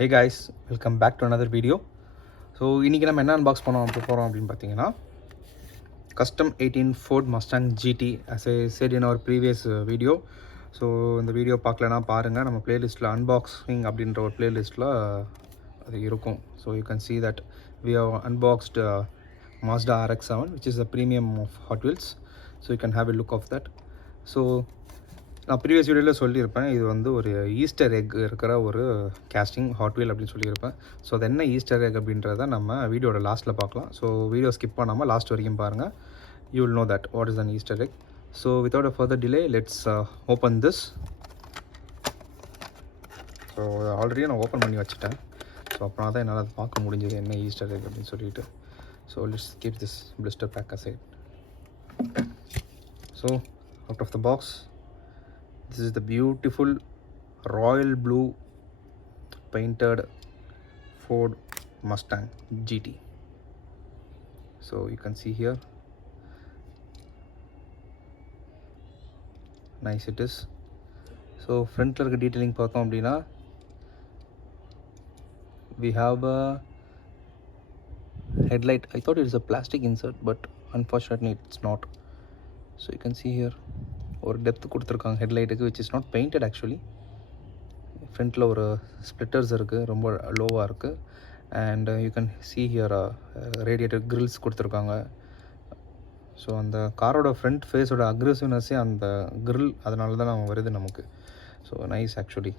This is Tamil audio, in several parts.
Hey guys, welcome back to another video. So இன்றைக்கி நம்ம என்ன அன்பாக்ஸ் போகிறோம் அப்படின்னு பார்த்தீங்கன்னா custom 18 Ford Mustang GT as I said in our previous video. So இந்த வீடியோ பார்க்கலனா பாருங்கள், நம்ம பிளேலிஸ்ட்டில் அன்பாக்ஸிங் அப்படின்ற ஒரு பிளேலிஸ்ட்டில் அது இருக்கும். So you can see that we have unboxed Mazda RX-7 which is the premium of Hot Wheels. So you can have a look of that. So நான் ப்ரீவியஸ் வீடியோவில் சொல்லியிருப்பேன், இது வந்து ஒரு ஈஸ்டர் எக் இருக்கிற ஒரு கேஸ்டிங் ஹாட் வீல் அப்படின்னு சொல்லியிருப்பேன். ஸோ அது என்ன ஈஸ்டர் எக் அப்படின்றத நம்ம வீடியோட லாஸ்ட்டில் பார்க்கலாம். ஸோ வீடியோ ஸ்கிப் பண்ணாமல் லாஸ்ட் வரைக்கும் பாருங்கள். You will know that what is an Easter egg. So without a further delay let's open this. So already நான் ஓப்பன் பண்ணி வச்சுட்டேன். ஸோ அப்புறம் தான் என்னால் அதை பார்க்க முடிஞ்சது என்ன ஈஸ்டர் எக் அப்படின்னு சொல்லிட்டு. So let's keep this blister pack aside. So out of the box, this is the beautiful royal blue painted Ford Mustang GT. So you can see here, nice it is. So front la irukka detailing paathom appadina, we have a headlight. I thought it is a plastic insert, but unfortunately it's not. So you can see here ஒரு டெப்த் கொடுத்துருக்காங்க ஹெட்லைட்டுக்கு, which is not painted actually. ஃப்ரண்ட்டில் ஒரு ஸ்ப்ளிட்டர்ஸ் இருக்குது, ரொம்ப லோவாக இருக்குது. And you can see here radiator grills கொடுத்துருக்காங்க. ஸோ அந்த காரோட ஃப்ரண்ட் ஃபேஸோட அக்ரெசிவ்னஸ்ஸே அந்த கிரில் அதனால தான் நம்ம வருது நமக்கு. So nice actually.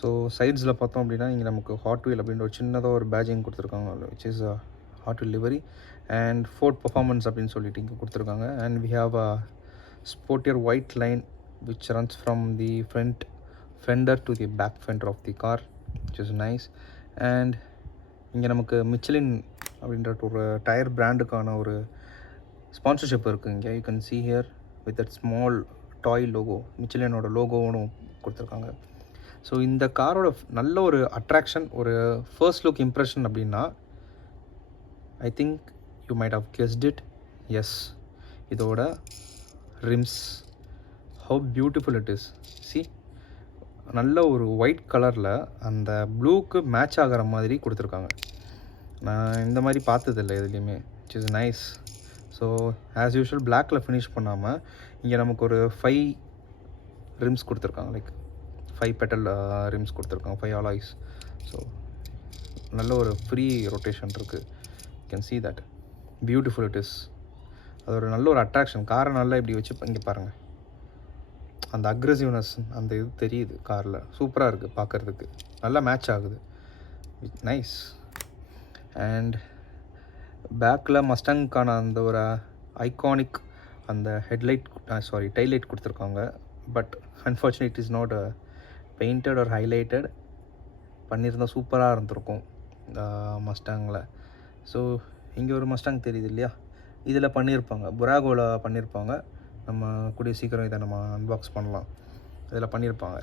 ஸோ சைட்ஸில் பார்த்தோம் அப்படின்னா இங்கே நமக்கு ஹாட் வீல் அப்படின்ற ஒரு சின்னதாக ஒரு பேஜிங் கொடுத்துருக்காங்க, which is hot wheel livery and Ford performance அப்படின்னு சொல்லிட்டு இங்கே கொடுத்துருக்காங்க. And we have sportier white line which runs from the front fender to the back fender of the car, which is nice. And இங்கே நமக்கு மிச்சலின் அப்படின்ற ஒரு டயர் பிராண்டுக்கான ஒரு ஸ்பான்சர்ஷிப் இருக்குது இங்கே. You can see here with that small toy logo, மிச்சலினோட லோகோவும் கொடுத்துருக்காங்க. ஸோ இந்த காரோட நல்ல ஒரு அட்ராக்ஷன், ஒரு ஃபர்ஸ்ட் லுக் இம்ப்ரெஷன் அப்படின்னா I think you might have guessed it. Yes, இதோட rims, how beautiful it is. see, நல்ல ஒரு ஒயிட் கலரில் அந்த ப்ளூக்கு மேட்ச் ஆகிற மாதிரி கொடுத்துருக்காங்க. நான் இந்த மாதிரி பார்த்ததில்லை எதுலேயுமே, which is nice. So as usual பிளாக்கில் ஃபினிஷ் பண்ணாமல் இங்கே நமக்கு ஒரு 5 rims கொடுத்துருக்காங்க, லைக் 5 பெட்டல் rims கொடுத்துருக்காங்க, 5 alloys. ஸோ நல்ல ஒரு ஃப்ரீ ரொட்டேஷன் இருக்குது. You can see that beautiful it is. அது ஒரு நல்ல ஒரு அட்ராக்ஷன். காரை நல்லா இப்படி வச்சு இங்கே பாருங்கள், அந்த அக்ரெசிவ்னஸ் அந்த இது தெரியுது காரில். சூப்பராக இருக்குது பார்க்குறதுக்கு, நல்லா மேட்ச் ஆகுது. நைஸ். அண்ட் பேக்கில் மஸ்டங்கான அந்த ஒரு ஐகானிக் அந்த ஹெட்லைட் டெய்ல் லைட் கொடுத்துருக்காங்க. But unfortunate it is not painted or highlighted. பண்ணியிருந்தால் சூப்பராக இருந்திருக்கும் மஸ்டாங்கில். ஸோ இங்கே ஒரு மஸ்டாங் தெரியுது இல்லையா, இதில் பண்ணியிருப்பாங்க, புராகோவில் பண்ணியிருப்பாங்க. நம்ம கூடிய சீக்கிரம் இதை நம்ம அன்பாக்ஸ் பண்ணலாம், இதில் பண்ணியிருப்பாங்க.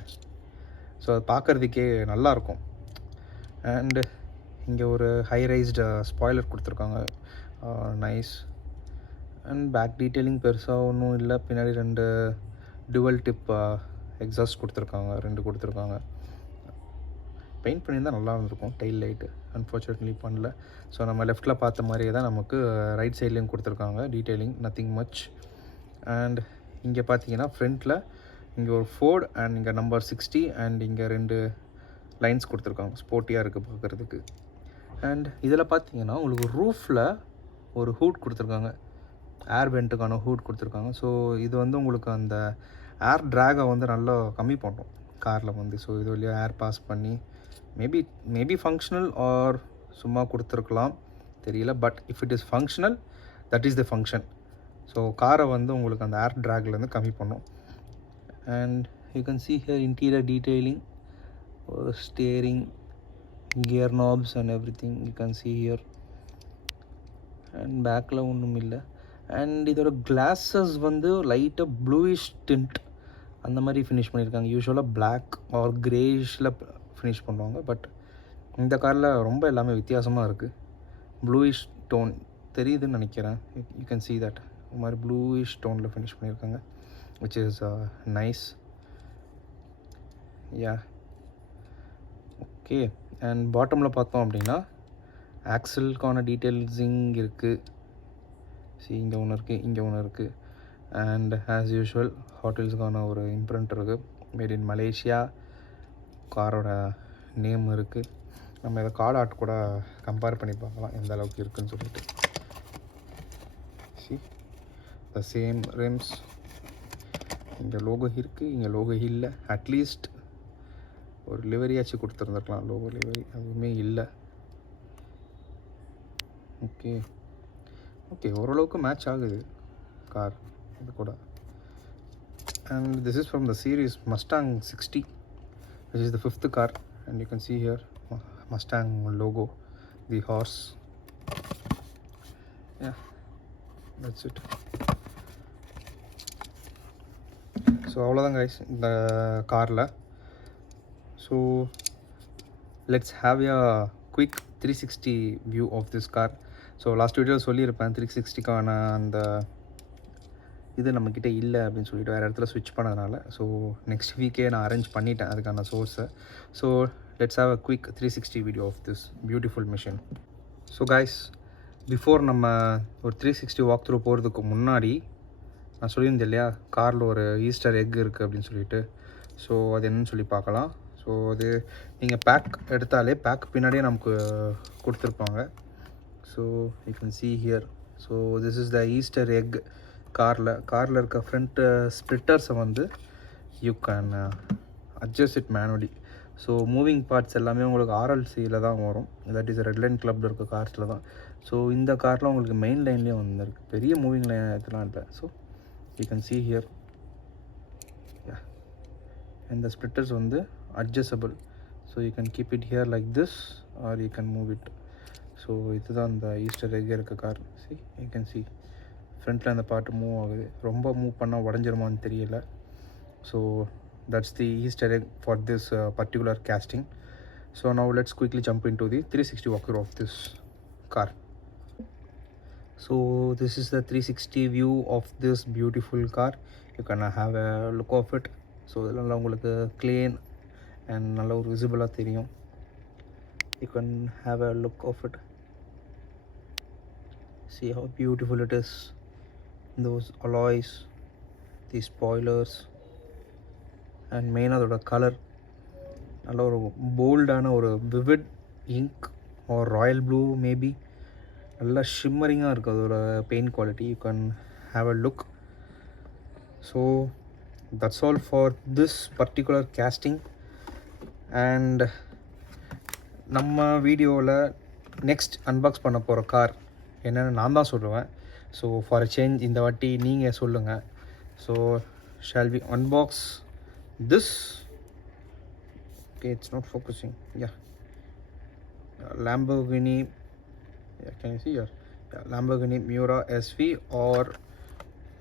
ஸோ அது பார்க்குறதுக்கே நல்லாயிருக்கும். அண்டு இங்கே ஒரு ஹை ரைஸ்டு ஸ்பாய்லர் கொடுத்துருக்காங்க, நைஸ். அண்ட் பேக் டீட்டெயிலிங் பெருசாக ஒன்றும் இல்லை. பின்னாடி 2 டுவல் டிப் எக்ஸாஸ்ட் கொடுத்துருக்காங்க, 2 கொடுத்துருக்காங்க. பெயிண்ட் பண்ணியிருந்தால் நல்லா இருந்திருக்கும் டெயில் லைட்டு, அன்ஃபார்ச்சுனேட்லி பண்ணல. ஸோ நம்ம லெஃப்ட்டில் பார்த்த மாதிரியே தான் நமக்கு ரைட் சைட்லேயும் கொடுத்துருக்காங்க டீட்டெயிலிங், நத்திங் மச். அண்ட் இங்கே பார்த்தீங்கன்னா ஃப்ரண்ட்டில் இங்கே ஒரு ஃபோர்ட் அண்ட் இங்கே நம்பர் 60 அண்ட் இங்கே 2 லைன்ஸ் கொடுத்துருக்காங்க, ஸ்போர்ட்டியாக இருக்குது பார்க்குறதுக்கு. அண்ட் இதில் பார்த்தீங்கன்னா உங்களுக்கு ரூஃபில் ஒரு ஹூட் கொடுத்துருக்காங்க, ஏர் வெண்ட்டுக்கான ஹூட் கொடுத்துருக்காங்க. ஸோ இது வந்து உங்களுக்கு அந்த ஏர் ட்ராகை வந்து நல்லா கம்மி பண்ணும் காரில் வந்து. ஸோ இது வழியாக ஏர் பாஸ் பண்ணி மேபி ஃபங்க்ஷனல் ஆர் சும்மா கொடுத்துருக்கலாம், தெரியல. But if it is functional, that is the function. So காரை வந்து உங்களுக்கு அந்த ஏர் ட்ராக்லேருந்து கம்மி பண்ணும். And you can see here interior detailing, steering, gear knobs and every thing you can see here. And பேக்கில் ஒன்றும் இல்லை. அண்ட் இதோட கிளாஸஸ் வந்து லைட்டாக ப்ளூயிஷ் டிண்ட் அந்த மாதிரி ஃபினிஷ் பண்ணியிருக்காங்க. யூஸ்வலாக பிளாக் ஆர் கிரேஷில் ஃபினிஷ் பண்ணுவாங்க, பட் இந்த காரில் ரொம்ப எல்லாமே வித்தியாசமாக இருக்குது. ப்ளூயிஷ் டோன் தெரியுதுன்னு நினைக்கிறேன். யூ கேன் see that இந்த மாதிரி ப்ளூயிஷ் டோனில் ஃபினிஷ் பண்ணியிருக்காங்க, which is nice. Yeah okay, and பாட்டமில் பார்த்தோம் அப்படின்னா ஆக்சலுக்கான டீட்டெயில்ஸிங் இருக்குது. இங்கே ஒன்று இருக்குது, இங்கே ஒன்று இருக்குது. அண்ட் ஆஸ் யூஷுவல் ஹாட் வீல்ஸுக்கான ஒரு இம்ப்ரிண்ட் இருக்குது, மேட் இன் மலேசியா. காரோட நேம் இருக்குது. நம்ம இதை கார்டு ஆர்ட் கூட கம்பேர் பண்ணி பார்க்கலாம் எந்த அளவுக்கு இருக்குதுன்னு சொல்லிட்டு. The same rims. இங்கே லோகோ இருக்குது, இங்கே லோகோ இல்லை. அட்லீஸ்ட் ஒரு லிவரியாச்சும் கொடுத்துருந்துருக்கலாம், லோகோ லிவரி அதுவுமே இல்லை. ஓகே ஓகே, ஓரளவுக்கு மேட்ச் ஆகுது கார் இது கூட. And this is from the series Mustang 60, which is the 5th car, and you can see here Mustang logo, the horse. Yeah, that's it. So அவ்வளோதான் கைஸ் இந்த காரில். So let's have a quick 360 view of this car. So last வீடியோவில் சொல்லியிருப்பேன் 360க்கான அந்த இது நம்மக்கிட்ட இல்லை அப்படின்னு சொல்லிட்டு வேறு இடத்துல ஸ்விட்ச் பண்ணதுனால. ஸோ நெக்ஸ்ட் வீக்கே நான் அரேஞ்ச் பண்ணிட்டேன் அதுக்கான சோர்ஸை. So let's have a quick 360 video of this beautiful machine. So guys, before நம்ம ஒரு 360 வாக் த்ரூ போகிறதுக்கு முன்னாடி நான் சொல்லியிருந்தேன் இல்லையா, காரில் ஒரு ஈஸ்டர் எக் இருக்குது அப்படின்னு சொல்லிட்டு. ஸோ அது என்னன்னு சொல்லி பார்க்கலாம். ஸோ அது நீங்கள் பேக் எடுத்தாலே பேக் பின்னாடியே நமக்கு கொடுத்துருப்பாங்க. So you can see here. So this is the Easter egg. காரில் இருக்க ஃப்ரண்ட் ஸ்ப்ளிட்டர்ஸை வந்து you can adjust it manually. So moving parts எல்லாமே உங்களுக்கு RLCயில் தான் வரும். தட் இஸ் ரெட் லைன் கிளப்பில் இருக்க கார்ஸில் தான். ஸோ இந்த காரில் உங்களுக்கு மெயின் லைன்லேயே வந்துருக்கு, பெரிய மூவிங் லைன் இதெல்லாம் இல்லை. So you can see here. இந்த ஸ்ப்ளிட்டர்ஸ் வந்து adjustable. So you can keep it here like this are you can move it. So இதுதான் இந்த ஈஸ்டர் எக் இருக்க கார். யூ கேன் see ஃப்ரண்ட்டில் அந்த பார்ட்டு மூவ் ஆகுது. ரொம்ப மூவ் பண்ணால் உடஞ்சிருமான்னு தெரியல. So that's the Easter egg for this particular casting. So now let's quickly jump into the 360 walkthrough of this car. So this is the 360 view of this beautiful car. You can have a look of it. So இதெல்லாம் உங்களுக்கு clean and நல்ல ஒரு விசிபிளாக தெரியும். You can have a look of it. See how beautiful it is. Those alloys, the spoilers, and மெயினாக அதோட கலர் நல்ல ஒரு போல்டான ஒரு vivid ink or royal blue maybe. நல்லா ஷிம்மரிங்காக இருக்குது அதோட paint quality. You can have a look. So that's all for this particular casting. And நம்ம வீடியோவில் நெக்ஸ்ட் அன்பாக்ஸ் பண்ண போகிற கார் என்னென்னு நான் தான் சொல்லுவேன். ஸோ ஃபார் அ சேஞ்ச் இந்த வாட்டி நீங்கள் சொல்லுங்கள். So shall we unbox this? Okay, it's not focusing. Yeah, Lamborghini. Yeah, can you see here? Yeah, Lamborghini Miura SV, or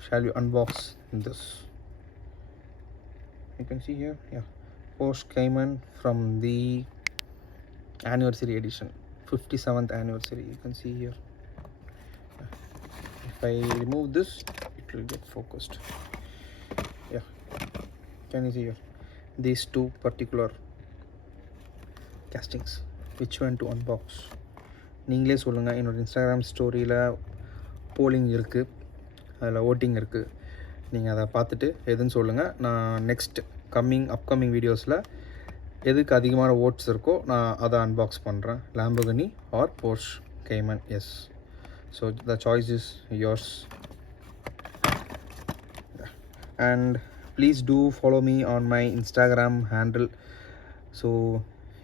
shall we unbox this? You can see here. Yeah, Porsche Cayman from the anniversary edition, 57th anniversary. You can see here. If I remove this, it will get focused. Yeah, can you see here these two particular castings? Which one to unbox? நீங்களே சொல்லுங்கள். என்னோடய இன்ஸ்டாகிராம் ஸ்டோரியில் போலிங் இருக்குது, அதில் ஓட்டிங் இருக்குது. நீங்கள் அதை பார்த்துட்டு எதுன்னு சொல்லுங்கள். நான் நெக்ஸ்ட் அப்கமிங் வீடியோஸில் எதுக்கு அதிகமான ஓட்ஸ் இருக்கோ நான் அதை அன்பாக்ஸ் பண்ணுறேன். Lamborghini or Porsche Cayman. Yes, so the choice is yours. And please do follow me on my Instagram handle. So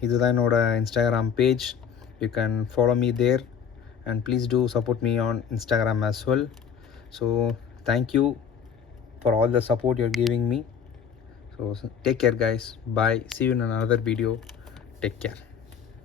இதுதான் என்னோட Instagram page. You can follow me there, and please do support me on Instagram as well. So thank you for all the support you're giving me. So take care guys. Bye. See you in another video. Take care.